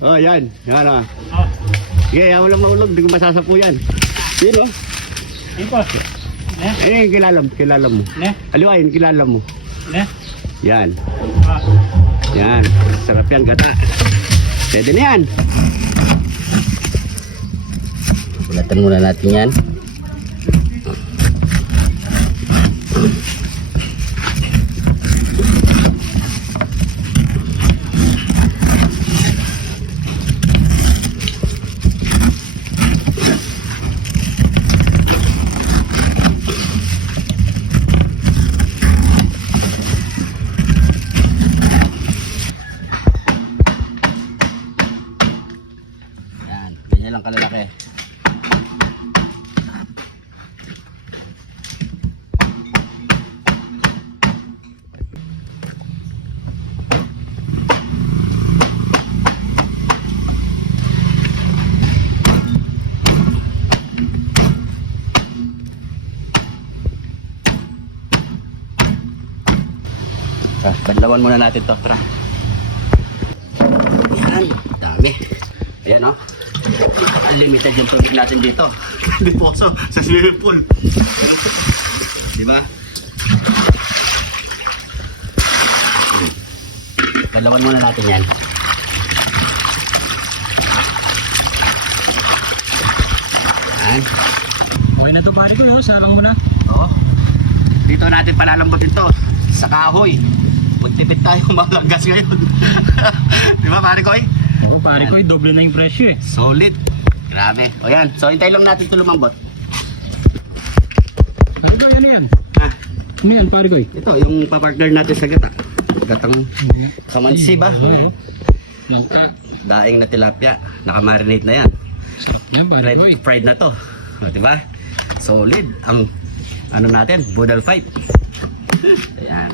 Oh, yan. Yan ah. Oh, Sige, ayaw lang maulog. Hindi ko masasapu yan. Yun oh. yun po. Ne? Ayun, kilala mo. Ne? Aliwain, kilala mo. Ne? Yan. Ah, Yan. Sarap yan, gata. Pwede na yan. Bulatan muna natin yan. Yan. Ganyan lang kalalaki. Banlawan muna natin to, tra. Yan, dami. Ayan o. Unlimited yung tubig natin dito. Hindi poso sa swimming pool. Diba? Banlawan muna natin yan. Yan. okay na to pare ko yun. Sarang mo na. Oo. Dito natin palalambutin to sa kahoy. Magtipid tayo mga gas ngayon. Di ba pare ko eh? Ako pare ko, doble na yung presyo eh. Solid. Grabe. O yan. So hintay lang natin ito lumambot. Pare ko, yun yan. Ah, Ano yan pare ko eh? ito yung papartner natin sa gata. Gatang kamansi ba? O yan. Langka. Daing na tilapia. Nakamarinate na yan. Yan pare ko eh. Fried na to. O, di ba? Solid. Ang ano natin, Budal fight. Ayan.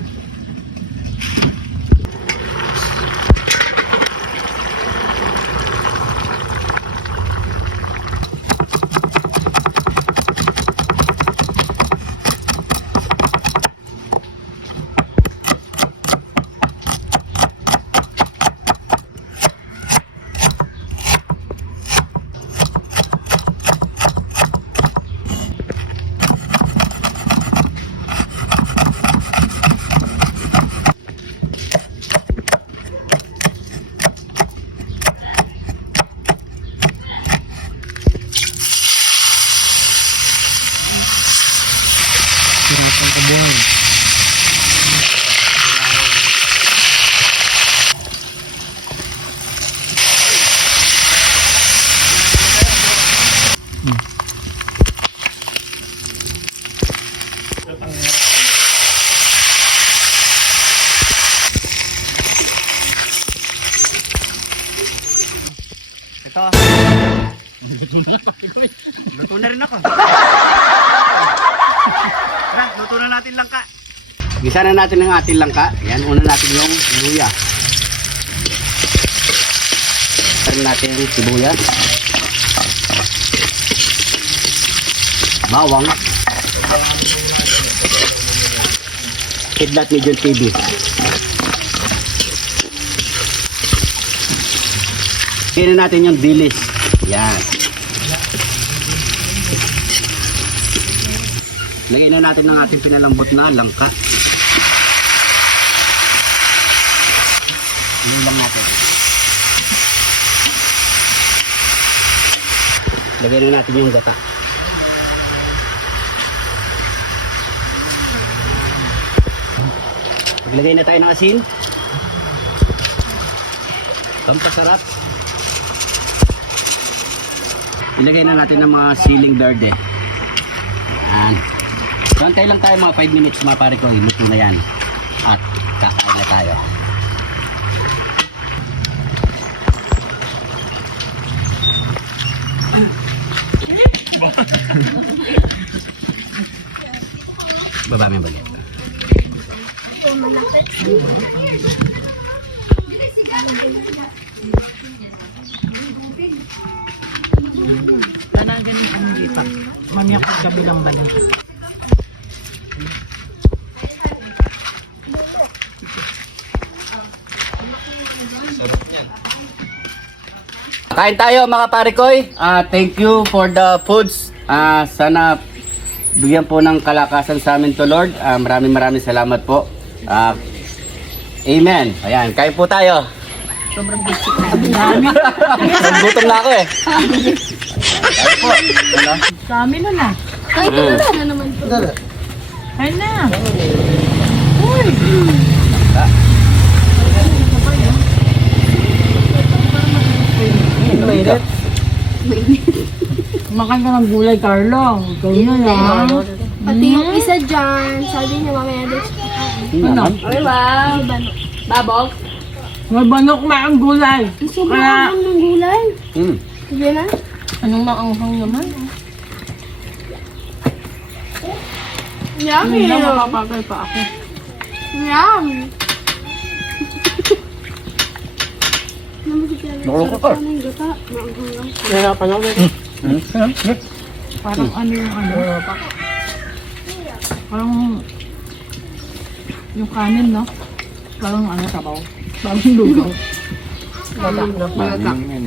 Sarang kabuhan. Ito. Luto na rin ako. Tara, luto na natin langka. Gisa na natin ang ating langka. Yan, una natin yung luya. Tarin natin yung sibuyas. Bawang. Kidlat medium TV. Kinin natin yung bilis. Yan. Lagyan na natin ng ating pinalambot na langka. Ilang natin. Lagyan na natin yung gata. Maglagay na tayo ng asin. Pampasarap. Ilagay na natin ng mga siling verde. Yan. Kantay lang tayo mga 5 minutes mga pare ko. Luto na yan. At kakain na tayo. Baba mo yung balit. Tanagan ang kita. Mamaya ko kabilang balik. Sarap yan. Kain tayo mga parikoy. Thank you for the foods. Sana bigyan po ng kalakasan sa amin to Lord. Maraming salamat po. Amen. Ayan, kain po tayo. Sobrang basic na. Gutom na ako eh. Kain po. Ano? Kami na na. Kahit wala na naman po. Ayun na. Uy. Makan ka ng gulay, Carlo. Ikaw na lang. Pati yung isa dyan, sabi niya mamaya daw. Ano? Ay, wow. Babog? May banok na ang gulay. Sobrang Kaya- anghang ng gulay. Mm. Sige na. Anong maanghang naman? Yummy. Hindi na mapapagay pa ako. Yum. Nakulong ka. Ano yung gata? Maanghang lang. Parang ano yung ano? Parang yung kanin, no? Parang ano, sabaw. Parang lugaw. Maling.